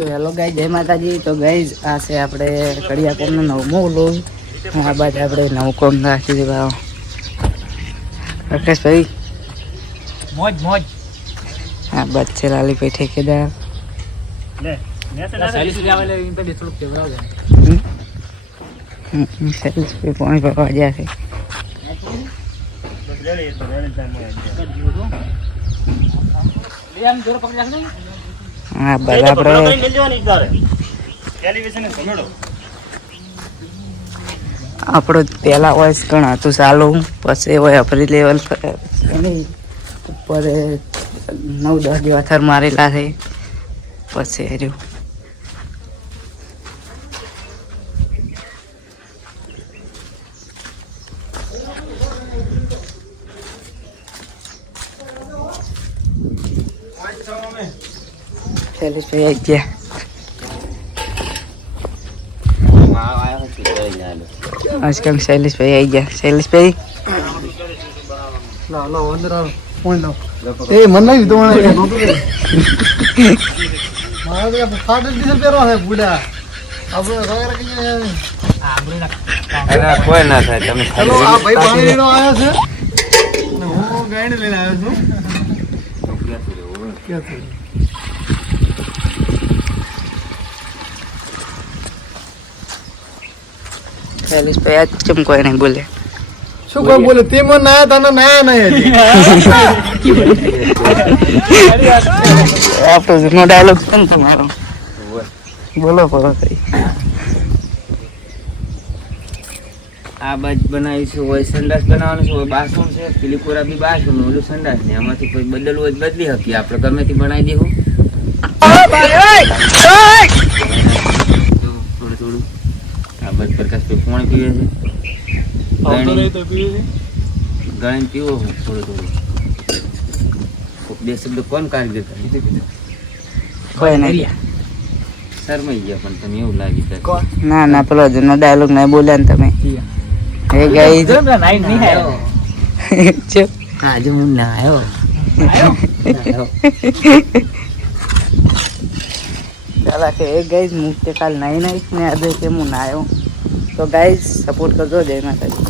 તો હેલો ગાય જય માતાજી. તો ગાઈ આ છે આપણે કડિયાકોમનો નવમો હું આ બાદ આપણે નવું કોમ રાખી દીધું પ્રકાશભાઈ મોજ મોજ. આ બાદ છે લાલીભાઈ ઠેકેદાર. પાણી ભરવા ગયા છે. બાદ આપણે આપણો પહેલા વોઇસ ઘણ હતું ચાલુ. પછી હોય અપરી લેવલ એની ઉપર નવ દસ જેવા થર મારેલા છે. પછી રહ્યું. શૈલેષભાઈ આવી ગયા આજકાલ શૈલેષભાઈ આવી ગયા શૈલેષભાઈ એ મને નહીં કોઈ ના થાય તમે હું ગાડી લઈને આવ્યો છું. શૈલેષભાઈ આજ ચમ કોઈ નહીં બોલે? શું કોઈ બોલે? તે મને ના તને ના નહીં આપણો જૂનો ડાયલોગ છે ને તમારો? બોલો બોલો કઈ. આ બાજ બનાવીશું હોય સંડાસ બનાવવાનું છે હોય બાથરૂમ છે પેલી કોરા બી બાથરૂમ ને ઓલું સંડાસ ને આમાંથી કોઈ બદલવું હોય બદલી શકીએ. આપણે ગમે તે બનાવી દેવું થોડું થોડું આ બાજ પ્રકાશ પાણી પીવે છે. ગણી તો પીવે હું થોડું થોડું. બે શબ્દ કોણ કારગીર નહીં. શરમાઈ ગયા. પણ તમે એવું લાગી ના ના પેલો જૂનો ડાયલોગ નહીં બોલ્યા ને તમે. એ ગઈ આજે હું ના આવ્યો ચાલા કે એ ગઈ હું કાલ નાઈ નાઈશ ને આજે કે હું ના આવ્યો તો ગાઈઝ સપોર્ટ કરજો જય માતાજી.